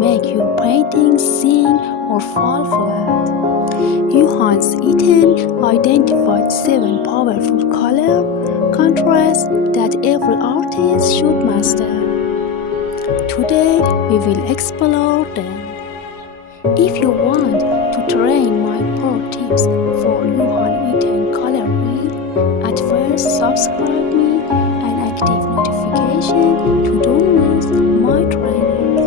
make your painting sing or fall flat. Johannes Itten identified 7 powerful color contrasts that every artist should master. Today, we will explore them. If you want to train my pro tips for Johannes Itten color wheel, at first subscribe me and active notification to don't miss my trainings.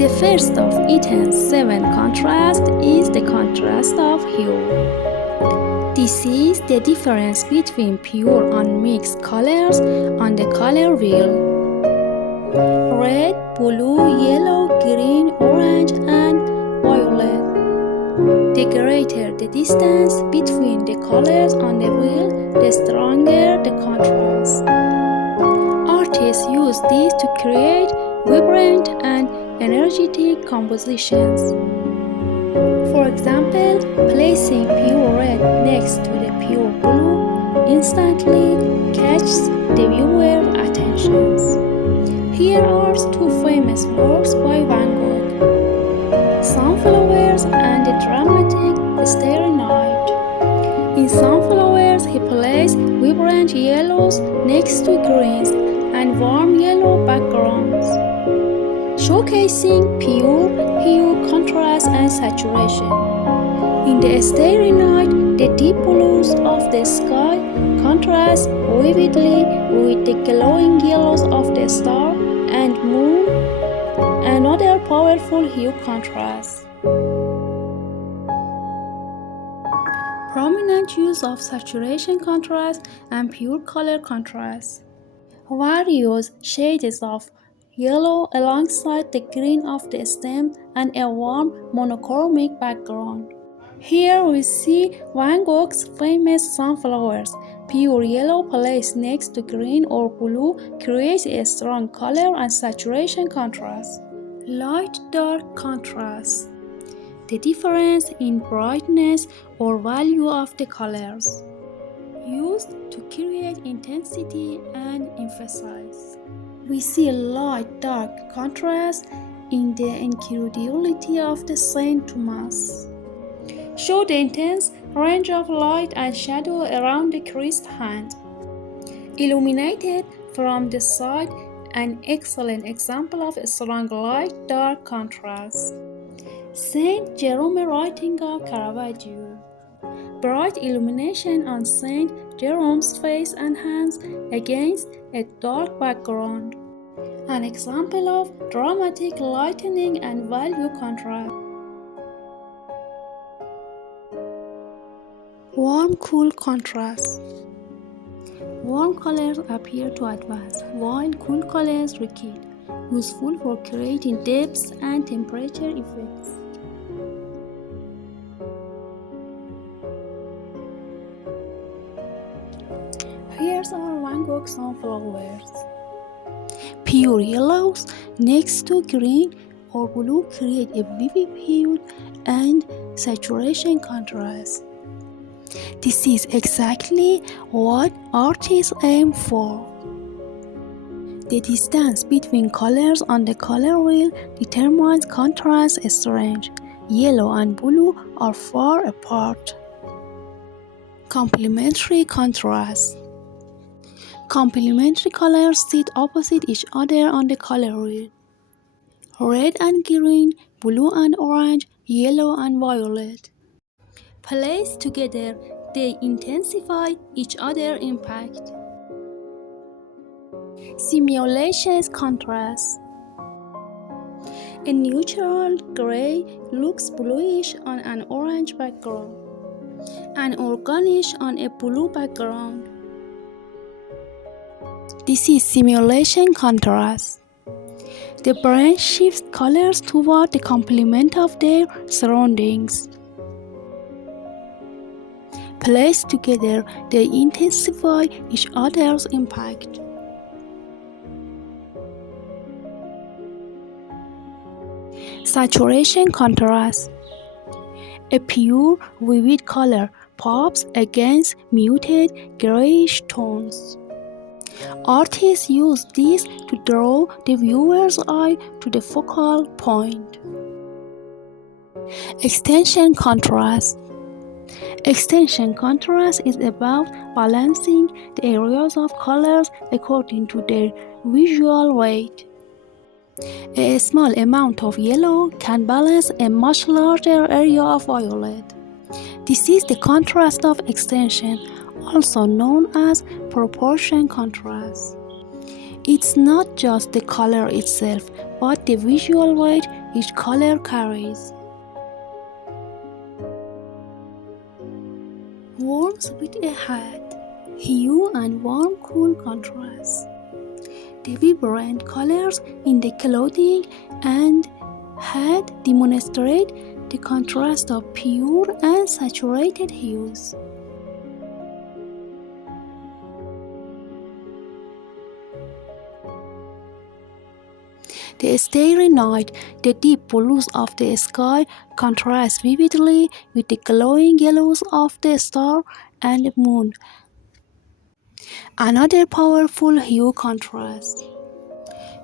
The first of Itten's 7 contrasts is the contrast of hue. This is the difference between pure unmixed colors on the color wheel. Red, blue, yellow, green, orange, and violet. The greater the distance between the colors on the wheel, the stronger the contrast. Artists use these to create vibrant and energetic compositions. For example, placing pure red next to the pure blue instantly catches the viewer's attention. Here are 2 famous works by Van Gogh: Sunflowers and the Dramatic Starry Night. In Sunflowers, he placed vibrant yellows next to greens and warm yellow backgrounds, showcasing pure hue, contrast, and saturation. In the Starry Night, the deep blues of the sky contrast vividly with the glowing yellows of the star and moon, another powerful hue contrast. Prominent use of saturation contrast and pure color contrast. Various shades of yellow alongside the green of the stem and a warm monochromatic background. Here we see Van Gogh's famous Sunflowers. Pure yellow placed next to green or blue creates a strong color and saturation contrast. Light-dark contrast. The difference in brightness or value of the colors, used to create intensity and emphasize. We see light-dark contrast in the incredulity of the Saint Thomas. Show the intense range of light and shadow around the Christ hand. Illuminated from the side, an excellent example of a strong light-dark contrast. Saint Jerome writing of Caravaggio. Bright illumination on Saint Jerome's face and hands against a dark background. An example of dramatic lightening and value contrast. Warm-cool contrast. Warm colors appear to advance, while cool colors recede, useful for creating depth and temperature effects. Here are Van Gogh's Sunflowers. Pure yellows next to green or blue create a vivid hue and saturation contrast. This is exactly what artists aim for. The distance between colors on the color wheel determines contrast strength. Yellow and blue are far apart. Complementary contrast. Complementary colors sit opposite each other on the color wheel. Red and green, blue and orange, yellow and violet. Placed together, they intensify each other's impact. Simultaneous contrast. A neutral gray looks bluish on an orange background, and orangeish on a blue background. This is simulation contrast. The brain shifts colors toward the complement of their surroundings. Placed together, they intensify each other's impact. Saturation contrast. A pure, vivid color pops against muted grayish tones. Artists use this to draw the viewer's eye to the focal point. Extension contrast. Extension contrast is about balancing the areas of colors according to their visual weight. A small amount of yellow can balance a much larger area of violet. This is the contrast of extension, also known as proportion contrast. It's not just the color itself, but the visual weight each color carries. Worms with a hat, hue and warm cool contrast. The vibrant colors in the clothing and hat demonstrate the contrast of pure and saturated hues. The starry night, the deep blues of the sky contrast vividly with the glowing yellows of the star and moon. Another powerful hue contrast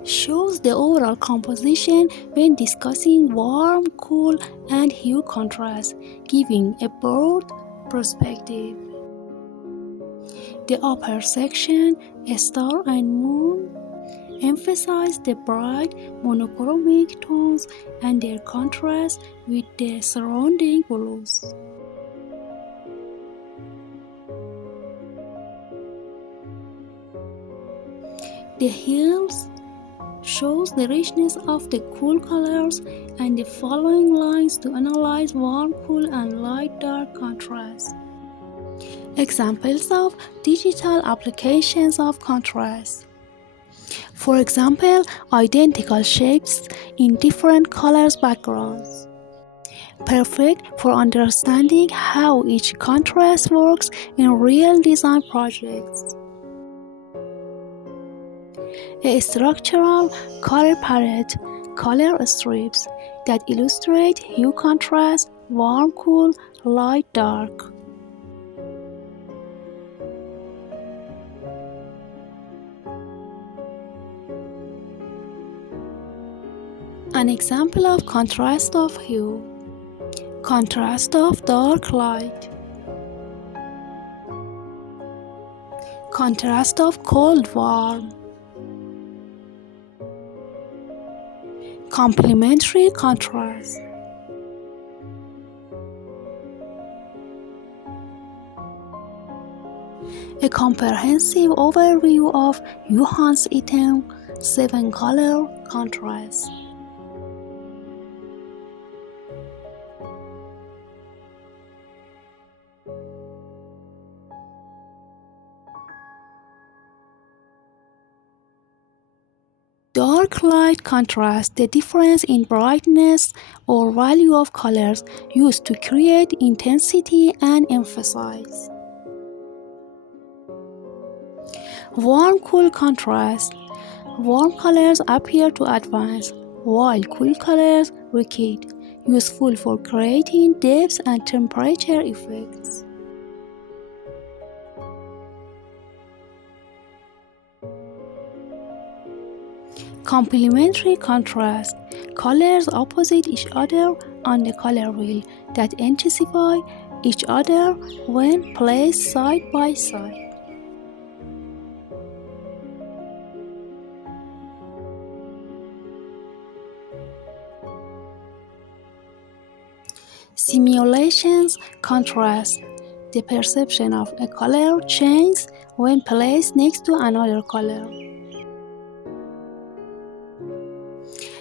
shows the overall composition when discussing warm, cool, and hue contrast, giving a broad perspective. The upper section, star and moon, emphasize the bright monochromatic tones and their contrast with the surrounding blues. The hills shows the richness of the cool colors and the following lines to analyze warm, cool, and light, dark contrast. Examples of digital applications of contrast. For example, identical shapes in different colors backgrounds. Perfect for understanding how each contrast works in real design projects. A structural color palette, color strips that illustrate hue contrast, warm, cool, light, dark. An example of contrast of hue. Contrast of dark light. Contrast of cold warm. Complementary contrast. A comprehensive overview of Johannes Itten 7-color contrast. Dark light contrasts the difference in brightness or value of colors used to create intensity and emphasize. Warm cool contrast. Warm colors appear to advance, while cool colors recede, useful for creating depth and temperature effects. Complementary contrast. Colors opposite each other on the color wheel that intensify each other when placed side by side. Simulations contrast. The perception of a color changes when placed next to another color.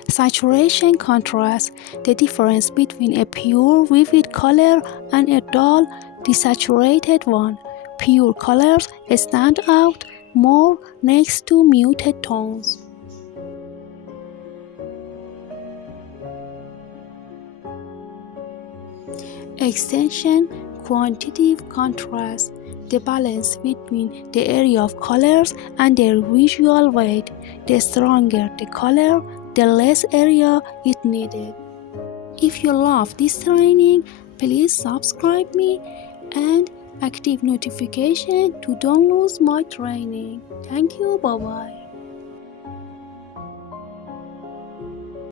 Saturation contrast. The difference between a pure vivid color and a dull desaturated one. Pure colors stand out more next to muted tones. Extension quantitative contrast. The balance between the area of colors and their visual weight. The stronger the color, the less area it needed. If you love this training, please subscribe me and active notification to don't lose my training. Thank you, bye bye.